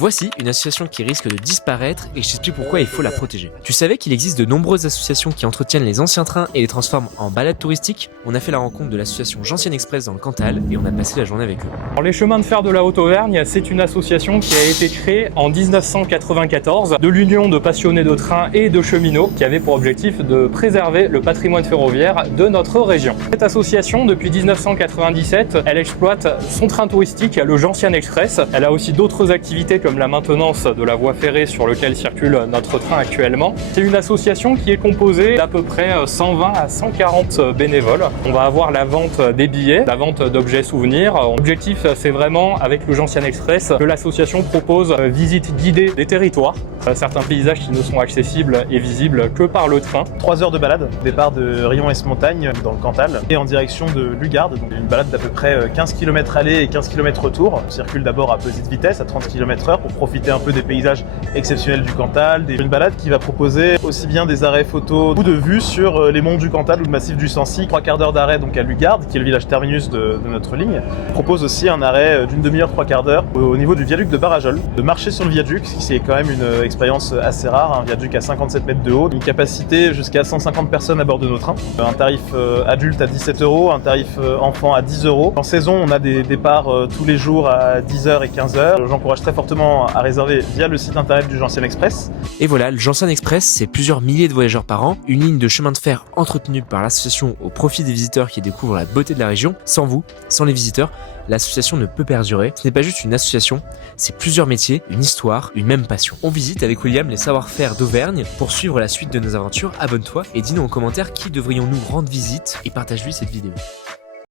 Voici une association qui risque de disparaître et je t'explique pourquoi il faut la protéger. Tu savais qu'il existe de nombreuses associations qui entretiennent les anciens trains et les transforment en balades touristiques? On a fait la rencontre de l'association Gentiane Express dans le Cantal et on a passé la journée avec eux. Alors, les chemins de fer de la Haute-Auvergne, c'est une association qui a été créée en 1994 de l'Union de passionnés de trains et de cheminots qui avait pour objectif de préserver le patrimoine ferroviaire de notre région. Cette association, depuis 1997, elle exploite son train touristique, le Gentiane Express. Elle a aussi d'autres activités comme la maintenance de la voie ferrée sur laquelle circule notre train actuellement. C'est une association qui est composée d'à peu près 120 à 140 bénévoles. On va avoir la vente des billets, la vente d'objets souvenirs. L'objectif, c'est vraiment, avec le Gentiane Express, que l'association propose visite guidée des territoires. Certains paysages qui ne sont accessibles et visibles que par le train. 3 heures de balade, départ de Rion-Esmontagne dans le Cantal et en direction de Lugarde, donc une balade d'à peu près 15 km aller et 15 km retour. On circule d'abord à petite vitesse, à 30 km/h pour profiter un peu des paysages exceptionnels du Cantal. Une balade qui va proposer aussi bien des arrêts photos ou de vues sur les monts du Cantal ou le massif du Sancy. 3 quarts d'heure d'arrêt donc à Lugarde, qui est le village terminus de notre ligne. On propose aussi un arrêt d'une demi-heure, 3 quarts d'heure au niveau du viaduc de Barajol. De marcher sur le viaduc, ce qui est quand même une expérience assez rare, un viaduc à 57 mètres de haut, une capacité jusqu'à 150 personnes à bord de nos trains. Un tarif adulte à 17 €, un tarif enfant à 10 €. En saison, on a des départs tous les jours à 10h et 15h. J'encourage très fortement à réserver via le site internet du Gentiane Express. Et voilà, le Gentiane Express, c'est plusieurs milliers de voyageurs par an, une ligne de chemin de fer entretenue par l'association au profit des visiteurs qui découvrent la beauté de la région. Sans vous, sans les visiteurs, l'association ne peut perdurer. Ce n'est pas juste une association, c'est plusieurs métiers, une histoire, une même passion. On visite avec William les savoir-faire d'Auvergne. Pour suivre la suite de nos aventures, abonne-toi et dis-nous en commentaire qui devrions-nous rendre visite et partage-lui cette vidéo.